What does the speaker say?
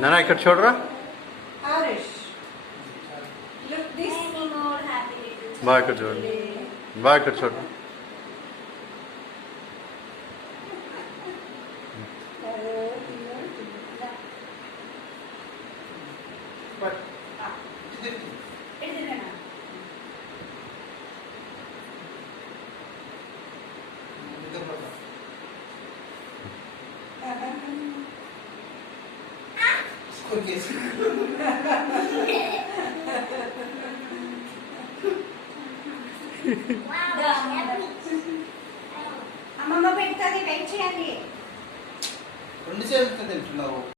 నాన్న ఇక్కడ చూడరా. బాగా ఇక్కడ చూడండి. బాగా ఇక్కడ చూడరా. అమ్మమ్మ పెడుతుంది, వెయిట్ చేయండి. 2 చేతులతో తింటున్నావు.